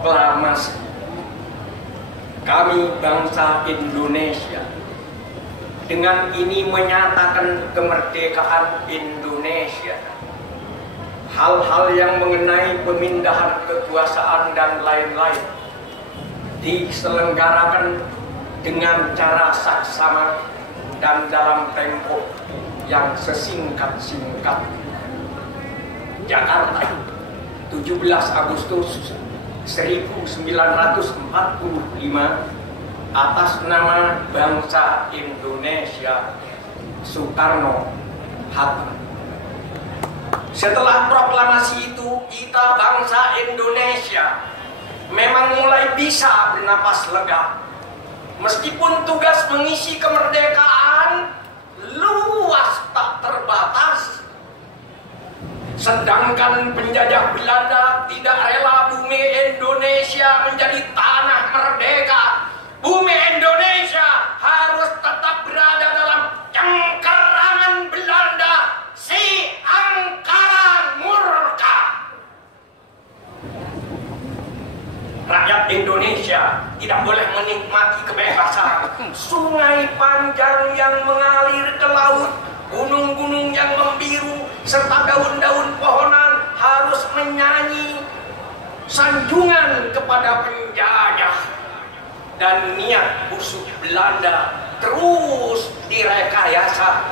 proklamasi. Kami bangsa Indonesia dengan ini menyatakan kemerdekaan Indonesia. Hal-hal yang mengenai pemindahan kekuasaan dan lain-lain diselenggarakan dengan cara saksama dan dalam tempo yang sesingkat-singkat. Jakarta, 17 Agustus 1945, atas nama bangsa Indonesia, Soekarno-Hatta. Setelah proklamasi itu, kita bangsa Indonesia memang mulai bisa bernapas lega. Meskipun tugas mengisi kemerdekaan luas tak terbatas, sedangkan penjajah Belanda tidak rela bumi Indonesia menjadi tanah merdeka. Bumi Indonesia harus tetap berada dalam cengkeraman Belanda, si angkara murka. Rakyat Indonesia tidak boleh menikmati kebebasan. Sungai panjang yang mengalir ke laut, gunung-gunung yang membiru, serta daun-daun pohonan harus menyanyi sanjungan kepada penjajah. Dan niat busuk Belanda terus direkayasa.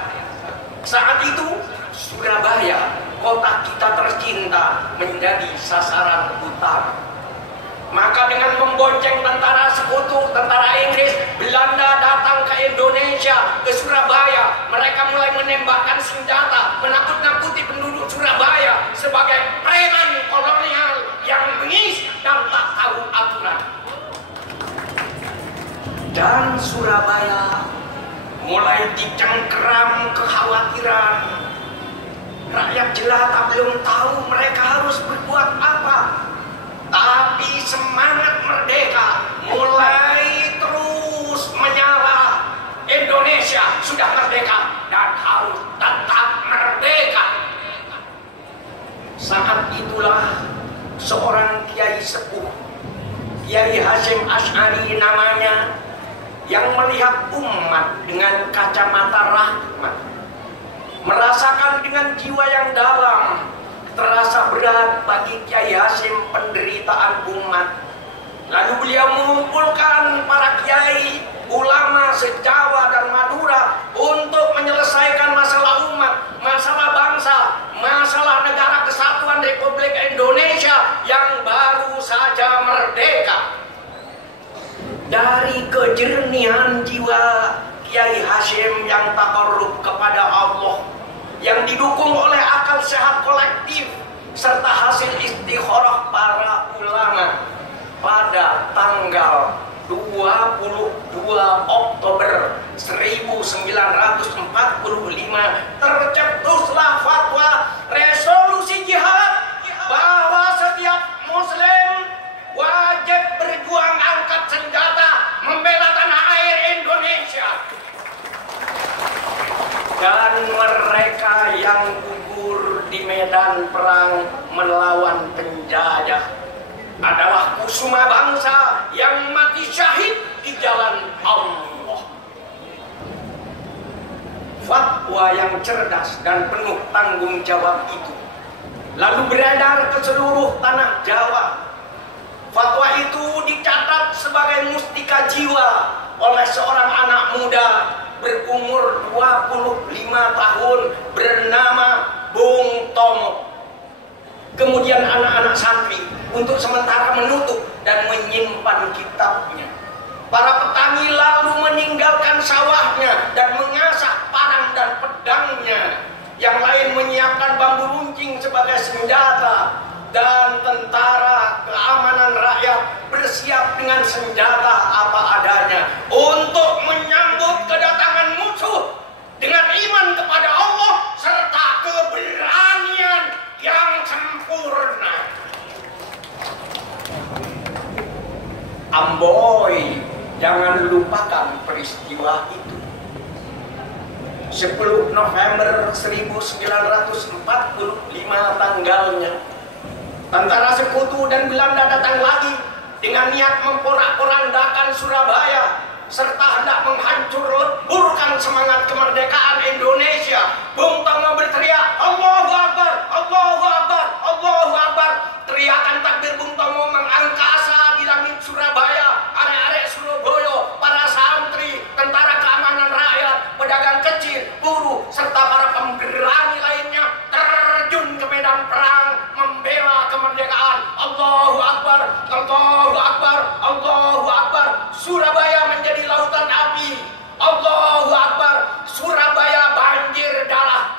Saat itu Surabaya, kota kita tercinta, menjadi sasaran utama. Maka dengan membonceng tentara sekutu, tentara Inggris, Belanda datang ke Indonesia, ke Surabaya. Mereka mulai menembakkan senjata, menakut-nakuti penduduk Surabaya sebagai preman kolonial yang bengis dan tak tahu aturan. Dan Surabaya mulai dicengkeram kekhawatiran. Rakyat jelata belum tahu mereka harus berbuat apa. Tapi semangat merdeka mulai terus menyala. Indonesia sudah merdeka dan harus tetap merdeka. Saat itulah seorang kiai sepuh, Kiai Hasyim Asy'ari namanya, yang melihat umat dengan kacamata rahmat, merasakan dengan jiwa yang dalam. Terasa berat bagi Kiai Hasyim penderitaan umat. Lalu beliau mengumpulkan para kiai, ulama se-Jawa dan Madura untuk menyelesaikan masalah umat, masalah bangsa, masalah negara kesatuan Republik Indonesia yang baru saja merdeka. Dari kejernihan jiwa Kiai Hasyim yang takarrub kepada Allah, yang didukung oleh akal sehat kolektif serta hasil istikharah para ulama, pada tanggal 22 Oktober 1945 tercetuslah fatwa resolusi jihad bahwa setiap muslim wajib berjuang angkat senjata membela tanah air Indonesia. Dan mereka yang gugur di medan perang melawan penjajah adalah kusuma bangsa yang mati syahid di jalan Allah. Fatwa yang cerdas dan penuh tanggung jawab itu lalu beredar ke seluruh tanah Jawa. Fatwa itu dicatat sebagai mustika jiwa oleh seorang anak muda berumur 25 tahun bernama Bung Tomo. Kemudian anak-anak santri untuk sementara menutup dan menyimpan kitabnya. Para petani lalu meninggalkan sawahnya dan mengasah parang dan pedangnya. Yang lain menyiapkan bambu runcing sebagai senjata. Dan tentara keamanan rakyat bersiap dengan senjata apa adanya untuk menyambut kedatangan musuh dengan iman kepada Allah serta keberanian yang sempurna. Amboi, jangan lupakan peristiwa itu. 10 November 1945 tanggalnya, tentara sekutu dan Belanda datang lagi dengan niat memporak-porandakan Surabaya serta hendak menghancur leburkan semangat kemerdekaan Indonesia. Bung Tomo berteriak, Allahu Akbar, Allahu Akbar, Allahu Akbar. Teriakan takbir Bung Tomo mengangkasa di langit Surabaya. Arek-arek Surabaya, para santri, tentara keamanan rakyat, pedagang kecil, buruh, serta para pemberani lainnya terjun ke medan perang membela kemerdekaan. Allahu Akbar, Allahu Akbar, Allahu Akbar. Surabaya menjadi lautan api. Allahu Akbar. Surabaya banjir darah.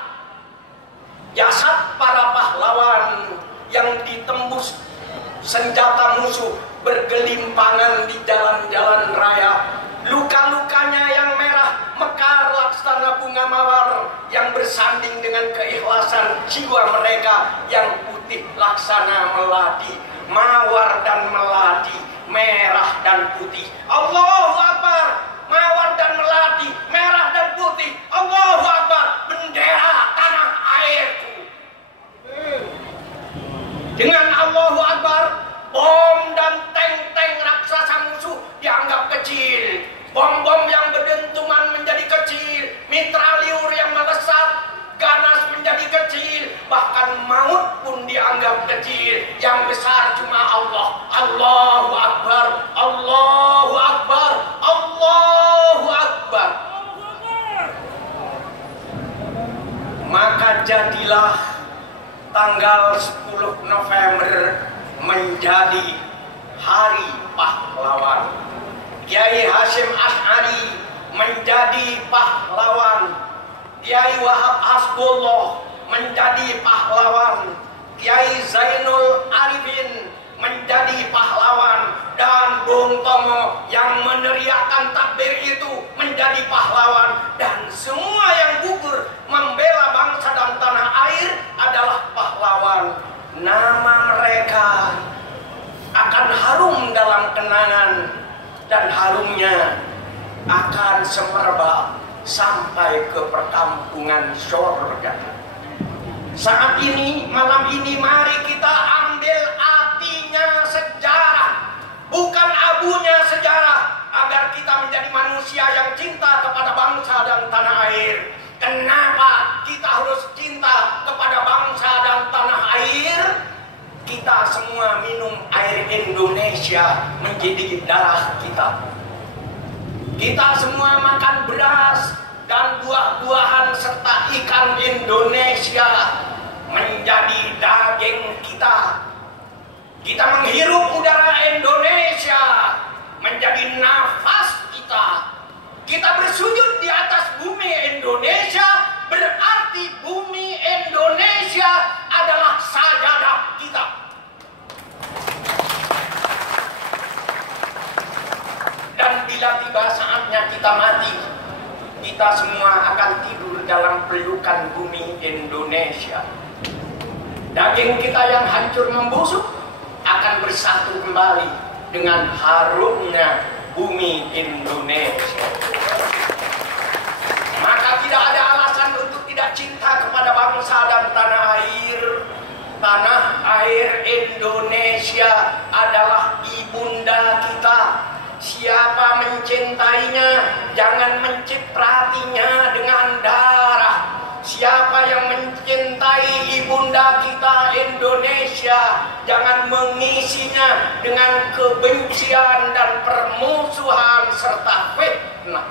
Jasad para pahlawan yang ditembus senjata musuh bergelimpangan di jalan-jalan raya. Luka-lukanya yang merah mekar laksana bunga mawar yang bersanding dengan keikhlasan jiwa mereka yang putih laksana melati. Mawar dan melati, merah dan putih. Allahu Akbar. Mawar dan melati, merah dan putih. Allahu Akbar. Bendera tanah airku. Dengan Allahu Akbar, bom dan tank-tank raksasa musuh dianggap kecil. Bom-bom yang berdentuman menjadi kecil. Mitraliur yang melesat ganas menjadi kecil. Bahkan maut pun dianggap kecil. Yang besar cuma Allah. Allahu Akbar, Allahu Akbar, Allahu Akbar. Maka jadilah tanggal 10 November menjadi Hari Pahlawan. Kiai Hasyim Asy'ari menjadi pahlawan. Kiai Wahab Hasbullah menjadi pahlawan. Kiai Zainul Arifin menjadi pahlawan. Dan Bung Tomo yang meneriakkan takbir itu menjadi pahlawan. Dan semua yang gugur membela bangsa dan tanah air adalah pahlawan. Nama mereka akan harum dalam kenangan. Dan harumnya akan semerbak sampai ke perkampungan surga. Saat ini, malam ini, mari kita ambil apinya sejarah, bukan abunya sejarah, agar kita menjadi manusia yang cinta kepada bangsa dan tanah air. Kenapa kita harus cinta kepada bangsa dan tanah air? Kita semua minum air Indonesia menjadi darah kita. Kita semua makan beras dan buah-buahan serta ikan Indonesia menjadi daging kita. Kita menghirup udara Indonesia menjadi nafas kita. Kita bersujud di atas bumi Indonesia, berarti bumi Indonesia adalah sajadah kita. Dan bila tiba saatnya kita mati, kita semua akan tidur dalam pelukan bumi Indonesia. Daging kita yang hancur membusuk akan bersatu kembali dengan harumnya bumi Indonesia. Maka tidak ada alasan untuk tidak cinta kepada bangsa dan tanah air. Tanah air Indonesia adalah ibunda kita. Siapa mencintainya, jangan mencipratinya dengan darah. Siapa yang mencintai ibunda kita Indonesia, jangan mengisinya dengan kebencian dan permusuhan serta fitnah.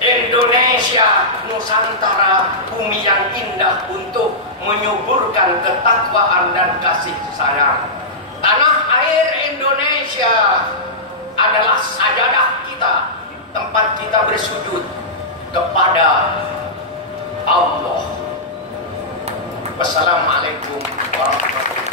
Indonesia, Nusantara, bumi yang indah untuk menyuburkan ketakwaan dan kasih sayang. Tanah air Indonesia adalah sajadah kita, tempat kita bersujud kepada Allah. Wassalamualaikum warahmatullahi wabarakatuh.